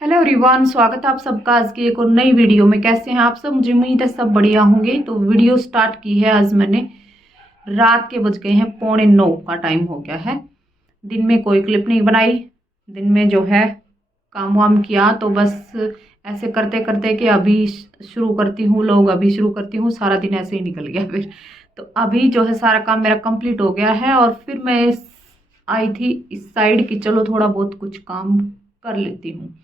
Hello everyone, स्वागत है आप सबका आज की एक और नई वीडियो में। कैसे हैं आप सब? मुझे उम्मीद है सब बढ़िया होंगे। तो वीडियो स्टार्ट की है आज मैंने। रात के बज गए हैं 8:45 का टाइम हो गया है। दिन में कोई क्लिप नहीं बनाई। दिन में जो है काम वाम किया, तो बस ऐसे करते करते कि अभी शुरू करती हूँ लोग, अभी शुरू करती हूँ, सारा दिन ऐसे ही निकल गया फिर। तो अभी जो है सारा काम मेरा कंप्लीट हो गया है और फिर मैं आई थी इस साइड की चलो थोड़ा बहुत कुछ काम कर लेती हूँ,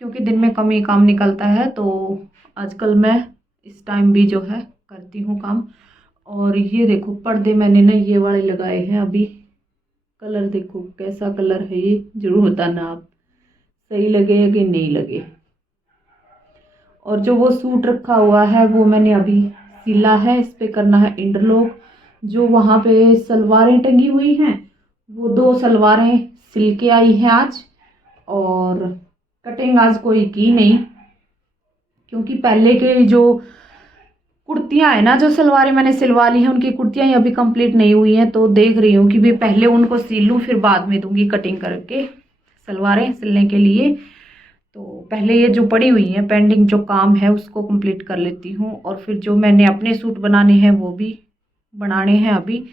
क्योंकि दिन में कम ही काम निकलता है। तो आजकल मैं इस टाइम भी जो है करती हूँ काम। और ये देखो पर्दे मैंने ना ये वाले लगाए हैं अभी। कलर देखो कैसा कलर है, ये जरूर बताना आप सही लगे या कि नहीं लगे। और जो वो सूट रखा हुआ है वो मैंने अभी सिला है, इस पे करना है इंटरलॉक। जो वहाँ पे सलवारें टंगी हुई हैं वो 2 सलवारें सिल के आई हैं आज। और कटिंग आज कोई की नहीं, क्योंकि पहले के जो कुर्तियां है ना, जो सलवारें मैंने सिलवा ली हैं, उनकी कुर्तियां ही अभी कंप्लीट नहीं हुई हैं। तो देख रही हूँ कि भी पहले उनको सिल लूँ, फिर बाद में दूंगी कटिंग करके सलवारें सिलने के लिए। तो पहले ये जो पड़ी हुई हैं पेंडिंग जो काम है उसको कंप्लीट कर लेती हूँ, और फिर जो मैंने अपने सूट बनाने हैं वो भी बनाने हैं अभी।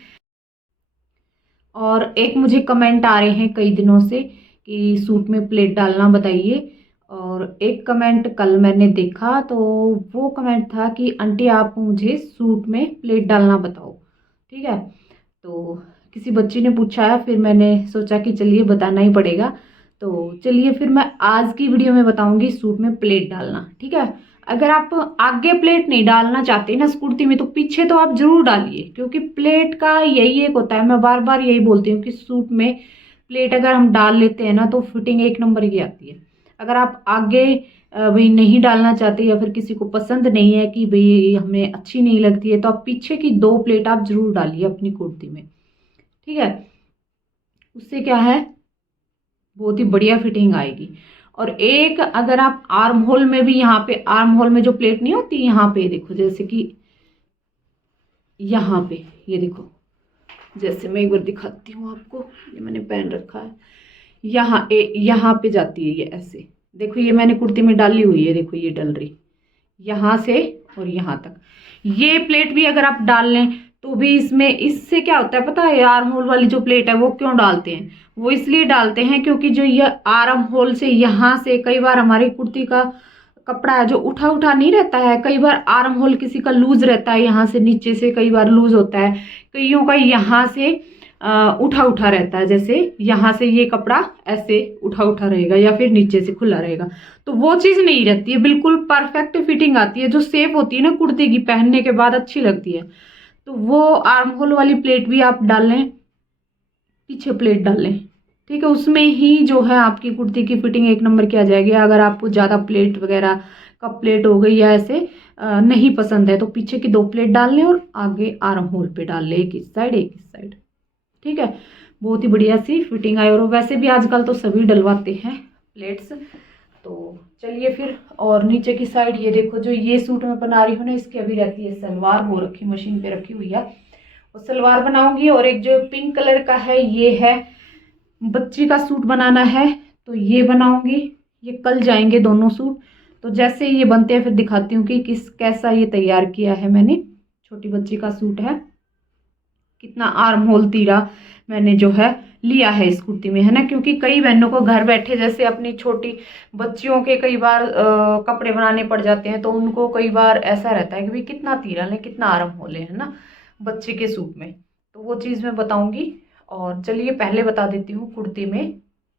और एक मुझे कमेंट आ रहे हैं कई दिनों से कि सूट में प्लेट डालना बताइए। और एक कमेंट कल मैंने देखा, तो वो कमेंट था कि आंटी आप मुझे सूट में प्लेट डालना बताओ। ठीक है, तो किसी बच्ची ने पूछा है, फिर मैंने सोचा कि चलिए बताना ही पड़ेगा। तो चलिए फिर मैं आज की वीडियो में बताऊंगी सूट में प्लेट डालना। ठीक है, अगर आप आगे प्लेट नहीं डालना चाहते ना इस कुर्ती में, तो पीछे तो आप जरूर डालिए, क्योंकि प्लेट का यही एक होता है। मैं बार बार यही बोलती हूँ कि सूट में प्लेट अगर हम डाल लेते हैं ना तो फिटिंग एक नंबर की आती है। अगर आप आगे भाई नहीं डालना चाहते, या फिर किसी को पसंद नहीं है कि भाई हमें अच्छी नहीं लगती है, तो आप पीछे की 2 प्लेट आप जरूर डालिए अपनी कुर्ती में। ठीक है, उससे क्या है, बहुत ही बढ़िया फिटिंग आएगी। और एक अगर आप आर्म होल में भी, यहाँ पे आर्म होल में जो प्लेट नहीं होती, यहाँ पे देखो, जैसे कि यहाँ पे ये देखो, जैसे मैं एक बार दिखाती हूँ आपको, ये मैंने पहन रखा है। यहाँ पे जाती है ये ऐसे। देखो ये मैंने कुर्ती में डाली हुई है, देखो ये डल रही यहाँ से और यहाँ तक। ये प्लेट भी अगर आप डाल लें तो भी इसमें, इससे क्या होता है पता है, आर्म होल वाली जो प्लेट है वो क्यों डालते हैं? वो इसलिए डालते हैं क्योंकि जो ये आर्म होल से यहाँ से कई बार हमारी कुर्ती का कपड़ा है जो उठा उठा नहीं रहता है। कई बार आर्म होल किसी का लूज रहता है, यहाँ से नीचे से कई बार लूज होता है, कईयों का यहाँ से उठा उठा रहता है। जैसे यहाँ से ये कपड़ा ऐसे उठा उठा रहेगा या फिर नीचे से खुला रहेगा, तो वो चीज नहीं रहती है, बिल्कुल परफेक्ट फिटिंग आती है। जो शेप होती है ना कुर्ती की, पहनने के बाद अच्छी लगती है। तो वो आर्म होल वाली प्लेट भी आप डाल लें, पीछे प्लेट डाल लें। ठीक है, उसमें ही जो है आपकी कुर्ती की फिटिंग एक नंबर की आ जाएगी। अगर आपको ज़्यादा प्लेट वगैरह, कप प्लेट हो गई या ऐसे नहीं पसंद है, तो पीछे की 2 प्लेट डाल लें और आगे आर्म होल पे डाल लें, एक इस साइड एक इस साइड। ठीक है, बहुत ही बढ़िया सी फिटिंग आई। और वैसे भी आजकल तो सभी डलवाते हैं प्लेट्स। तो चलिए फिर, और नीचे की साइड ये देखो, जो ये सूट मैं बना रही हूँ ना, इसकी अभी रहती है सलवार, वो रखी मशीन पे रखी हुई है, वो सलवार बनाऊंगी। और एक जो पिंक कलर का है, ये है बच्ची का सूट बनाना है, तो ये बनाऊंगी। ये कल जाएंगे दोनों सूट। तो जैसे ये बनते हैं फिर दिखाती हूँ कि कैसा ये तैयार किया है मैंने। छोटी बच्ची का सूट है, कितना आर्म होल तीरा मैंने जो है लिया है इस कुर्ती में, है ना। क्योंकि कई बहनों को घर बैठे, जैसे अपनी छोटी बच्चियों के कई बार कपड़े बनाने पड़ जाते हैं, तो उनको कई बार ऐसा रहता है कि भाई कितना तीरा लें, कितना आर्म होल है ना बच्चे के सूट में। तो वो चीज़ मैं बताऊंगी। और चलिए पहले बता देती हूँ कुर्ती में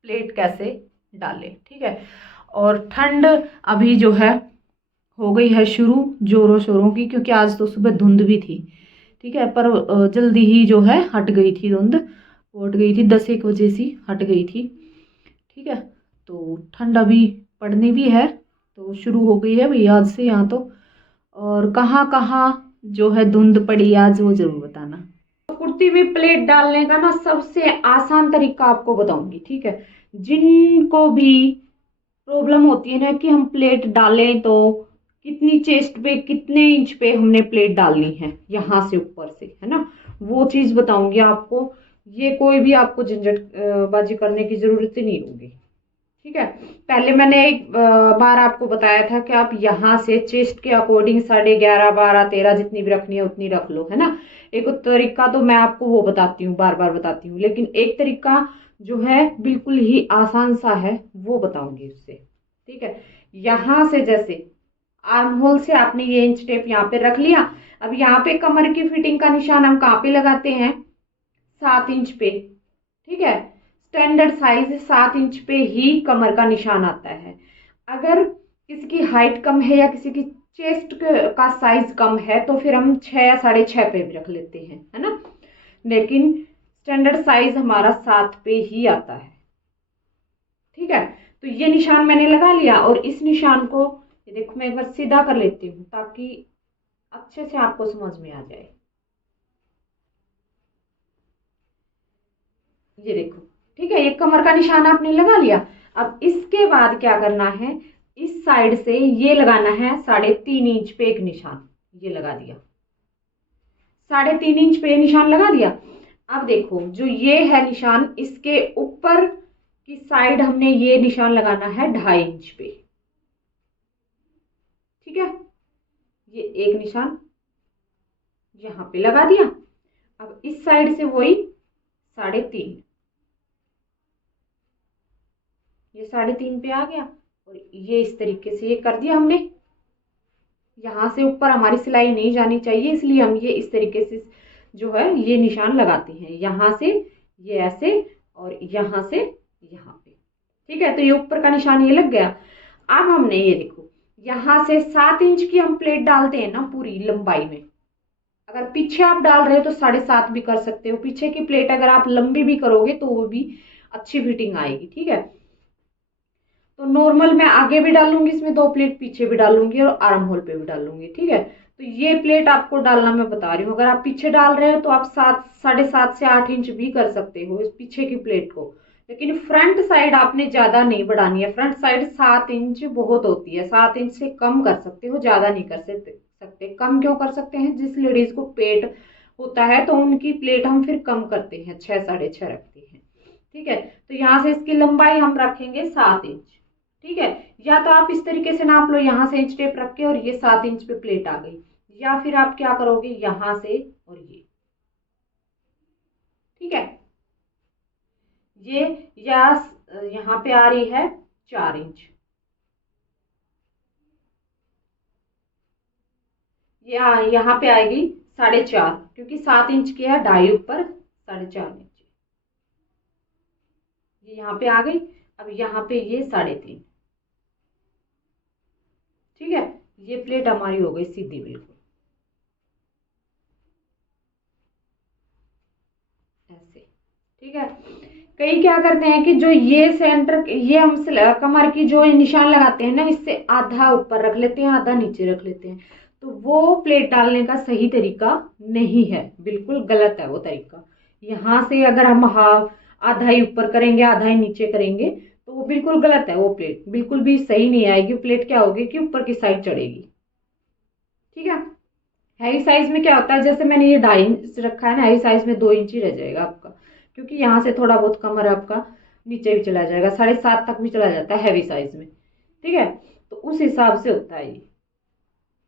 प्लेट कैसे डालें। ठीक है, और ठंड अभी जो है हो गई है शुरू जोरों शोरों की, क्योंकि आज तो सुबह धुंध भी थी। ठीक है, पर जल्दी ही जो है हट गई थी धुंध, वो हट गई थी 10-1 बजे सी हट गई थी। ठीक है, तो ठंड अभी पड़नी भी है, तो शुरू हो गई है भाई आज से यहाँ तो। और कहाँ कहाँ जो है धुंध पड़ी आज वो जरूर बताना। तो कुर्ती में प्लेट डालने का ना सबसे आसान तरीका आपको बताऊंगी। ठीक है, जिनको भी प्रॉब्लम होती है ना कि हम प्लेट डालें तो कितनी चेस्ट पे, कितने इंच पे हमने प्लेट डालनी है, यहाँ से ऊपर से, है ना, वो चीज बताऊंगी आपको। ये कोई भी आपको झंझट बाजी करने की जरूरत ही नहीं होगी। ठीक है। पहले मैंने एक बार आपको बताया था कि आप यहाँ से चेस्ट के अकॉर्डिंग 11.5 12 13 जितनी भी रखनी है उतनी रख लो, है ना। एक तरीका तो मैं आपको वो बताती हूँ, बार बार बताती हूँ, लेकिन एक तरीका जो है बिल्कुल ही आसान सा है वो बताऊंगी उससे। ठीक है, यहाँ से जैसे आर्म होल से आपने ये इंच टेप यहाँ पे रख लिया। अब यहाँ पे कमर की फिटिंग का निशान हम कहाँ पे लगाते हैं, 7 इंच पे। ठीक है, स्टैंडर्ड साइज 7 इंच पे ही कमर का निशान आता है। अगर किसी की हाइट कम है या किसी की चेस्ट का साइज कम है तो फिर हम 6 या 6.5 पे भी रख लेते हैं, है ना। लेकिन स्टैंडर्ड साइज हमारा 7 पे ही आता है। ठीक है, तो ये निशान मैंने लगा लिया और इस निशान को ये देखो मैं एक बार सीधा कर लेती हूँ ताकि अच्छे से आपको समझ में आ जाए। ये देखो, ठीक है, ये कमर का निशान आपने लगा लिया। अब इसके बाद क्या करना है, इस साइड से ये लगाना है 3.5 इंच पे एक निशान, ये लगा दिया। 3.5 इंच पे निशान लगा दिया। अब देखो जो ये है निशान, इसके ऊपर की साइड हमने ये निशान लगाना है 2.5 इंच पे। ठीक है, ये एक निशान यहां पे लगा दिया। अब इस साइड से वही 3.5, ये 3.5 पे आ गया और ये इस तरीके से ये कर दिया हमने। यहाँ से ऊपर हमारी सिलाई नहीं जानी चाहिए, इसलिए हम ये इस तरीके से जो है ये निशान लगाते हैं, यहाँ से ये ऐसे और यहाँ से यहाँ पे। ठीक है, तो ये ऊपर का निशान ये लग गया। अब हमने ये देखो यहाँ से 7 इंच की हम प्लेट डालते हैं ना पूरी लंबाई में। अगर पीछे आप डाल रहे हो तो 7.5 भी कर सकते हो। पीछे की प्लेट अगर आप लंबी भी करोगे तो वो भी अच्छी फिटिंग आएगी। ठीक है, तो नॉर्मल मैं आगे भी डालूंगी इसमें 2 प्लेट, पीछे भी डालूंगी और आर्म होल पे भी डालूंगी। ठीक है, तो ये प्लेट आपको डालना मैं बता रही हूँ। अगर आप पीछे डाल रहे हो तो आप 7 से 8 इंच भी कर सकते हो इस पीछे की प्लेट को, लेकिन फ्रंट साइड आपने ज्यादा नहीं बढ़ानी है। फ्रंट साइड 7 इंच बहुत होती है, 7 इंच से कम कर सकते हो, ज्यादा नहीं कर सकते। कम क्यों कर सकते हैं, जिस लेडीज को पेट होता है तो उनकी प्लेट हम फिर कम करते हैं, 6 6.5 रखते हैं। ठीक है, तो यहाँ से इसकी लंबाई हम रखेंगे 7 इंच। ठीक है, या तो आप इस तरीके से नाप लो, यहाँ से इंच टेप रख के और ये 7 इंच पे प्लेट आ गई, या फिर आप क्या करोगे यहाँ से और ये। ठीक है, ये या यहाँ पे आ रही है 4 इंच, या यहाँ पे आएगी 4.5, क्योंकि 7 इंच की है, 2.5 ऊपर 4.5 इंच, ये यहाँ पे आ गई। अब यहाँ पे ये 3.5। ठीक है, ये प्लेट हमारी हो गई सीधी बिल्कुल ऐसे। ठीक है, कई क्या करते हैं कि जो ये सेंटर, ये हम कमर की जो निशान लगाते हैं ना, इससे आधा ऊपर रख लेते हैं, आधा नीचे रख लेते हैं, तो वो प्लेट डालने का सही तरीका नहीं है, बिल्कुल गलत है वो तरीका। यहाँ से अगर हम आधा ही ऊपर करेंगे आधा ही नीचे करेंगे तो वो बिल्कुल गलत है, वो प्लेट बिल्कुल भी सही नहीं आएगी। प्लेट क्या होगी कि ऊपर की साइड चढ़ेगी। ठीक है, हैवी साइज में क्या होता है, जैसे मैंने ये 2.5 इंच रखा है ना, हैवी साइज में 2 इंच ही रह जाएगा आपका, क्योंकि यहाँ से थोड़ा बहुत कमर आपका नीचे भी चला जाएगा, 7.5 तक भी चला जाता है हैवी साइज में। ठीक है, तो उस हिसाब से होता है ये।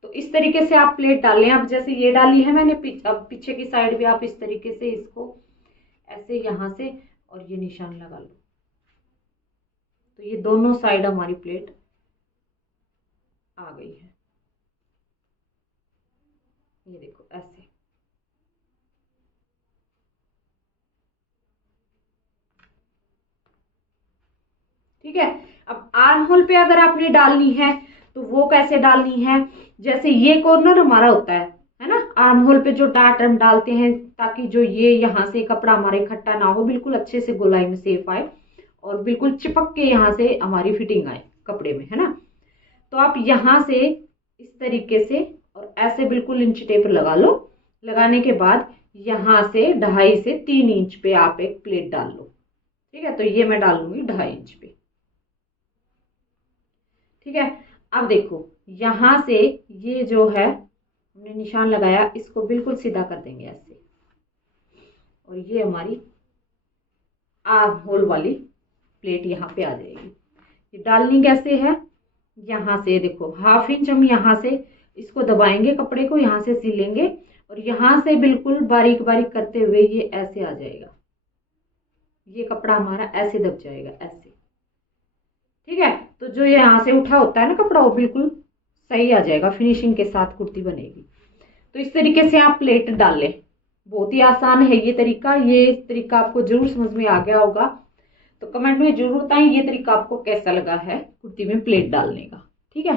तो इस तरीके से आप प्लेट डालें। अब जैसे ये डाली है मैंने, अब पीछे की साइड भी आप इस तरीके से इसको ऐसे यहाँ से और ये निशान लगा लो, तो ये दोनों साइड हमारी प्लेट आ गई है। ये देखो ऐसे। ठीक है, अब आर्म होल पे अगर आपने डालनी है तो वो कैसे डालनी है, जैसे ये कॉर्नर हमारा होता है ना, आर्म होल पे जो डार्ट हम डालते हैं ताकि जो ये यहाँ से कपड़ा हमारा इकट्ठा ना हो, बिल्कुल अच्छे से गोलाई में सेफ आए और बिल्कुल चिपक के यहाँ से हमारी फिटिंग आए कपड़े में, है ना। तो आप यहाँ से इस तरीके से और ऐसे बिल्कुल इंच टेप लगा लो। लगाने के बाद यहाँ से 2.5 से 3 इंच पे आप एक प्लेट डाल लो। ठीक है, तो ये मैं डाल लूंगी 2.5 इंच पे। ठीक है, अब देखो यहां से ये जो है हमने निशान लगाया, इसको बिल्कुल सीधा कर देंगे ऐसे, और ये हमारी आर्म होल वाली प्लेट यहाँ पे आ जाएगी। डालनी कैसे है, यहाँ से देखो 1/2 इंच हम यहाँ से इसको दबाएंगे, कपड़े को यहाँ से सिलेंगे और यहाँ से बिल्कुल बारीक बारीक करते हुए ये ऐसे आ जाएगा, ये कपड़ा हमारा ऐसे दब जाएगा ऐसे, ठीक है। तो जो यहाँ से उठा होता है ना कपड़ा, वो बिल्कुल सही आ जाएगा, फिनिशिंग के साथ कुर्ती बनेगी। तो इस तरीके से आप प्लेट डाल लें, बहुत ही आसान है ये तरीका। ये तरीका आपको जरूर समझ में आ गया होगा, तो कमेंट में जरूर बताएं ये तरीका आपको कैसा लगा है कुर्ती में प्लेट डालने का, ठीक है।